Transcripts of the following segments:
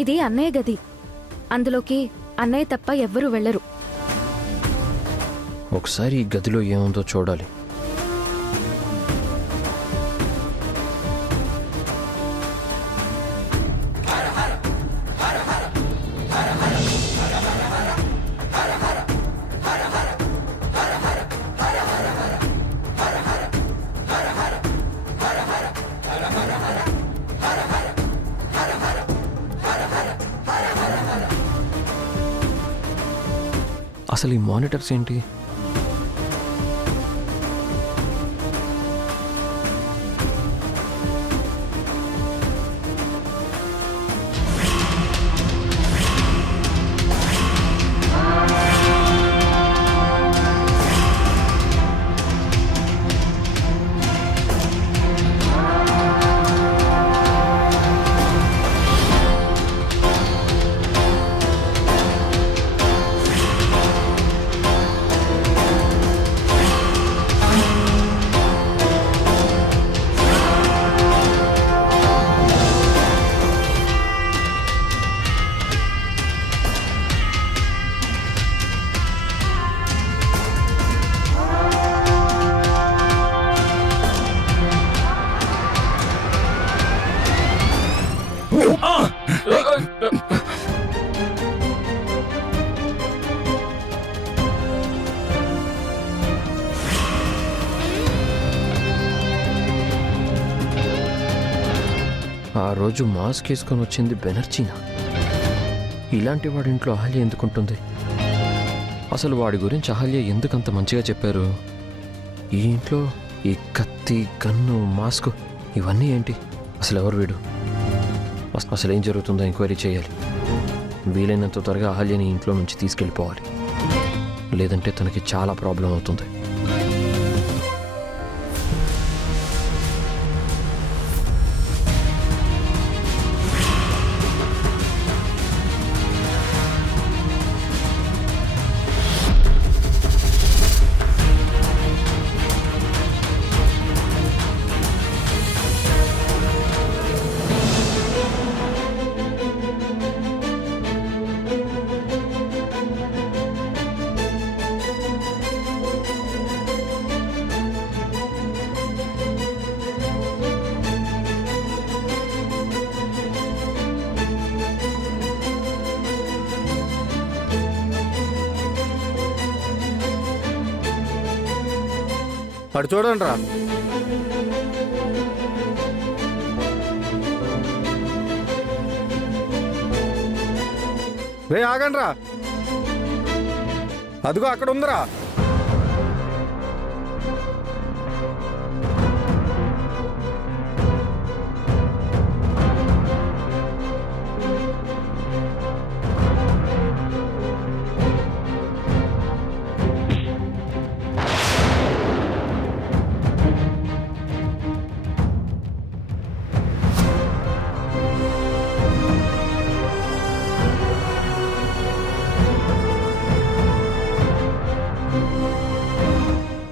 ఇది అన్నయ్య గది. అందులోకి అన్నయ్య తప్ప ఎవ్వరూ వెళ్లరు. ఒకసారి ఈ గదిలో ఏముందో చూడాలి. అసలు ఈ మానిటర్స్ ఏంటి? ఆ రోజు మాస్క్ వేసుకొని వచ్చింది బెనర్జీనా? ఇలాంటి వాడి ఇంట్లో అహల్య ఎందుకుంటుంది? అసలు వాడి గురించి అహల్య ఎందుకంత మంచిగా చెప్పారు? ఈ ఇంట్లో ఈ కత్తి, గన్ను, మాస్క్ ఇవన్నీ ఏంటి? అసలు ఎవరు వీడు? అసలు ఏం జరుగుతుందో ఎంక్వైరీ చేయాలి. వీలైనంత త్వరగా అహల్యని ఇంట్లో నుంచి తీసుకెళ్ళిపోవాలి, లేదంటే తనకి చాలా ప్రాబ్లం అవుతుంది. అటు చూడండి రా. రే ఆగండి రా. అదిగో అక్కడ ఉందిరా.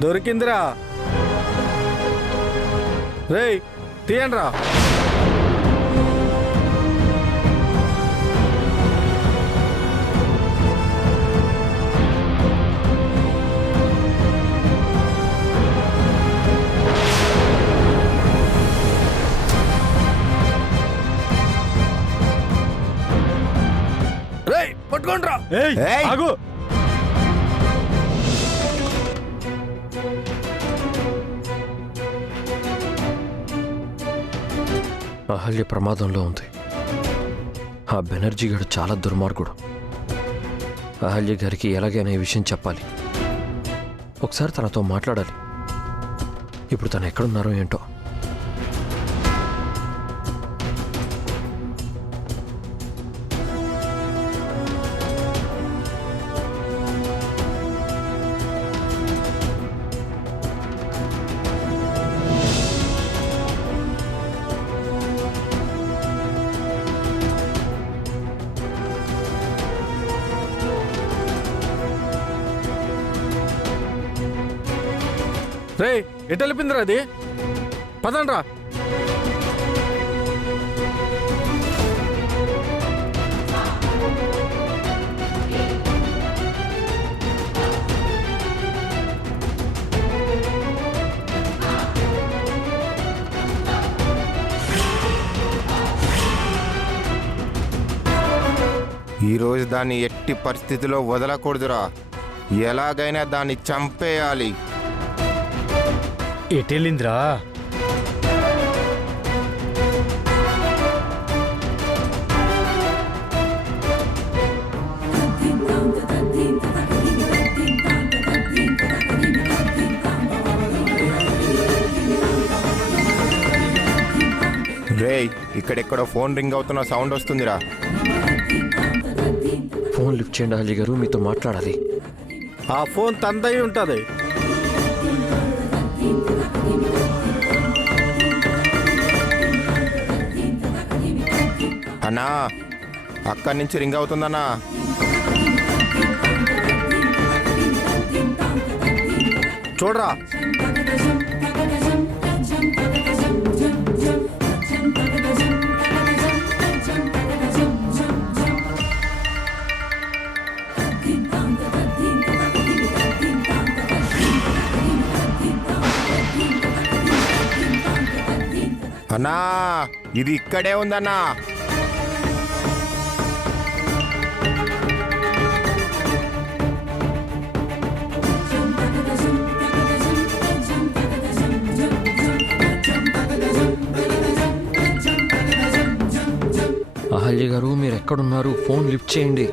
దొరికిందిరా. రేయ్ తీయండి రా. రేయ్ పట్టుకోండి రా. ఆగు. అహల్య ప్రమాదంలో ఉంది. ఆ బెనర్జీ గారు చాలా దుర్మార్గుడు. అహల్య గారికి ఎలాగైనా ఈ విషయం చెప్పాలి. ఒకసారి తనతో మాట్లాడాలి. ఇప్పుడు తను ఎక్కడున్నారో ఏంటో. రే ఎటు వెళ్ళిపోయిందిరా అది? పదండ్రా. ఈరోజు దాన్ని ఎట్టి పరిస్థితిలో వదలకూడదురా. ఎలాగైనా దాన్ని చంపేయాలి. ఎటెళ్ళిందిరా? రేయ్, ఇక్కడెక్కడో ఫోన్ రింగ్ అవుతున్న సౌండ్ వస్తుందిరా. ఫోన్ లిఫ్ట్ చేయండి అహల్య గారు, మీతో మాట్లాడాలి. ఆ ఫోన్ తందయి ఉంటుంది. అన్నా, అక్కడి నుంచి రింగ్ అవుతుందన్నా. చూడరా. అన్నా, ఇది ఇక్కడే ఉందన్నా. అహల్య గారు, మీరు ఎక్కడున్నారు? ఫోన్ లిఫ్ట్ చేయండి.